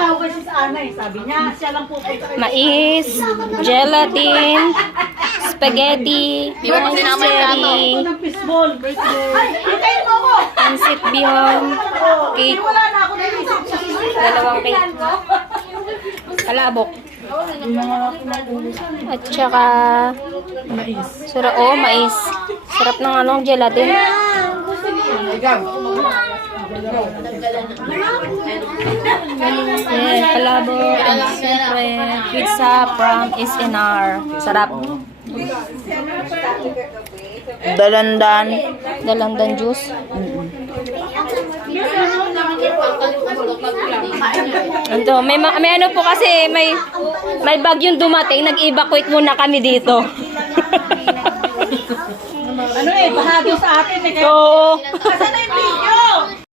tawag siya sa Ana eh. Sabi niya, siya lang pupunta. Mais, gelatin, spaghetti, rice cherry, Ito ng fishball. Ay, hintayin mo ako. pansit bihon, cake, Wala na ako naisip siya. dalawang cake, kalabok. At saka, mais. Sarap ng anong gelatin. Kalabok, and siyempre, pizza from SNR. Sarap. Dalandan juice. Ito, may ano po kasi, may bagyong dumating, nag-evacuate muna kami dito. Ano eh, bahado sa atin eh. Oo. Kasi na yung video.